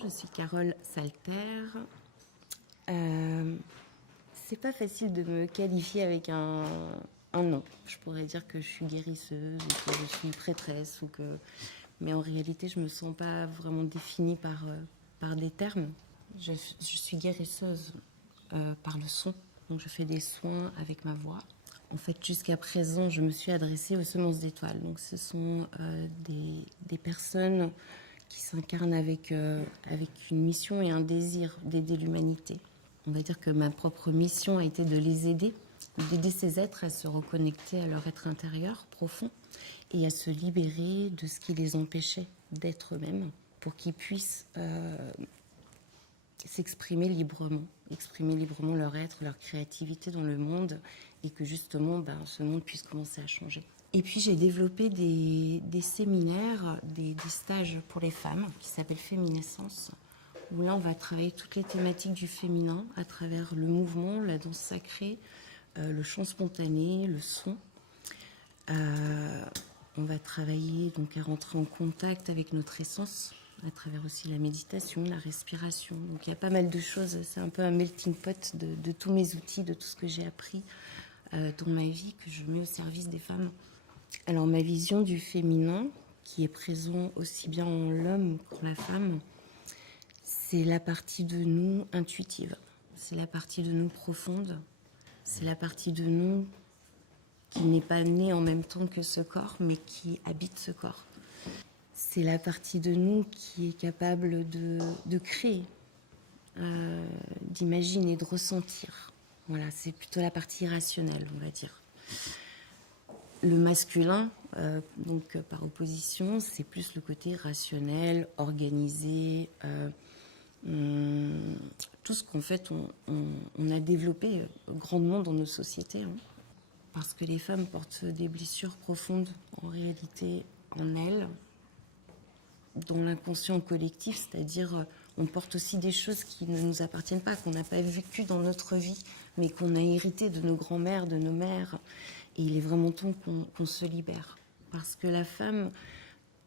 Je suis Carole Salter. C'est pas facile de me qualifier avec un nom. Je pourrais dire que je suis guérisseuse ou que je suis prêtresse mais en réalité je me sens pas vraiment définie par des termes. Je suis guérisseuse par le son. Donc je fais des soins avec ma voix. En fait, jusqu'à présent, je me suis adressée aux semences d'étoiles. Donc ce sont des personnes qui s'incarnent avec une mission et un désir d'aider l'humanité. On va dire que ma propre mission a été de les aider, d'aider ces êtres à se reconnecter à leur être intérieur profond et à se libérer de ce qui les empêchait d'être eux-mêmes pour qu'ils puissent exprimer librement leur être, leur créativité dans le monde et que justement ce monde puisse commencer à changer. Et puis j'ai développé des séminaires, des stages pour les femmes qui s'appellent Féminescence, où là on va travailler toutes les thématiques du féminin à travers le mouvement, la danse sacrée, le chant spontané, le son. On va travailler donc à rentrer en contact avec notre essence à travers aussi la méditation, la respiration. Donc il y a pas mal de choses, c'est un peu un melting pot de tous mes outils, de tout ce que j'ai appris dans ma vie que je mets au service des femmes. Alors ma vision du féminin, qui est présent aussi bien en l'homme qu'en la femme, c'est la partie de nous intuitive, c'est la partie de nous profonde, c'est la partie de nous qui n'est pas née en même temps que ce corps, mais qui habite ce corps. C'est la partie de nous qui est capable de créer, d'imaginer, de ressentir. Voilà, c'est plutôt la partie rationnelle, on va dire. Le masculin, donc par opposition, c'est plus le côté rationnel, organisé, tout ce qu'en fait on a développé grandement dans nos sociétés. Hein. Parce que les femmes portent des blessures profondes en réalité en elles, dans l'inconscient collectif, c'est-à-dire on porte aussi des choses qui ne nous appartiennent pas, qu'on n'a pas vécues dans notre vie, mais qu'on a hérité de nos grands-mères, de nos mères. Et il est vraiment temps qu'on se libère. Parce que la femme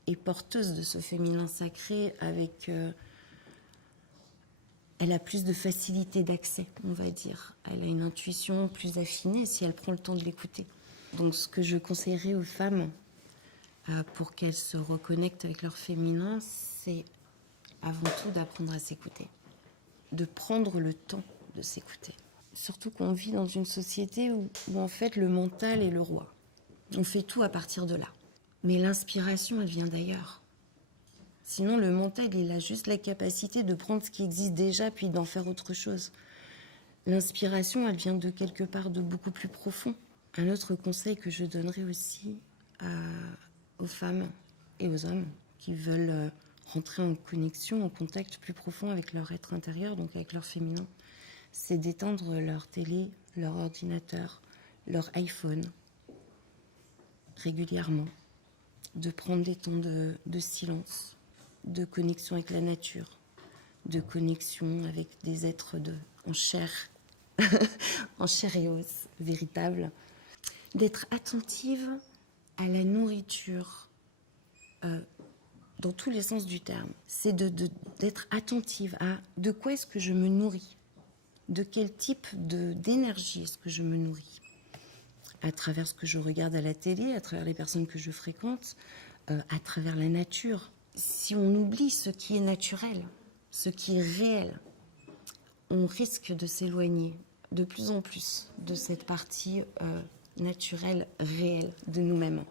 est porteuse de ce féminin sacré avec... elle a plus de facilité d'accès, on va dire. Elle a une intuition plus affinée si elle prend le temps de l'écouter. Donc ce que je conseillerais aux femmes pour qu'elles se reconnectent avec leur féminin, c'est avant tout d'apprendre à s'écouter. De prendre le temps de s'écouter. Surtout qu'on vit dans une société où en fait le mental est le roi. On fait tout à partir de là. Mais l'inspiration, elle vient d'ailleurs. Sinon, le mental, il a juste la capacité de prendre ce qui existe déjà puis d'en faire autre chose. L'inspiration, elle vient de quelque part de beaucoup plus profond. Un autre conseil que je donnerais aussi aux femmes et aux hommes qui veulent rentrer en connexion, en contact plus profond avec leur être intérieur, donc avec leur féminin, c'est d'éteindre leur télé, leur ordinateur, leur iPhone régulièrement, de prendre des temps de silence, de connexion avec la nature, de connexion avec des êtres en chair, en chair et os, véritable, d'être attentive à la nourriture dans tous les sens du terme. C'est d'être attentive à de quoi est-ce que je me nourris, de quel type d'énergie est-ce que je me nourris, à travers ce que je regarde à la télé, à travers les personnes que je fréquente, à travers la nature. Si on oublie ce qui est naturel, ce qui est réel, on risque de s'éloigner de plus en plus de cette partie naturelle, réelle de nous-mêmes.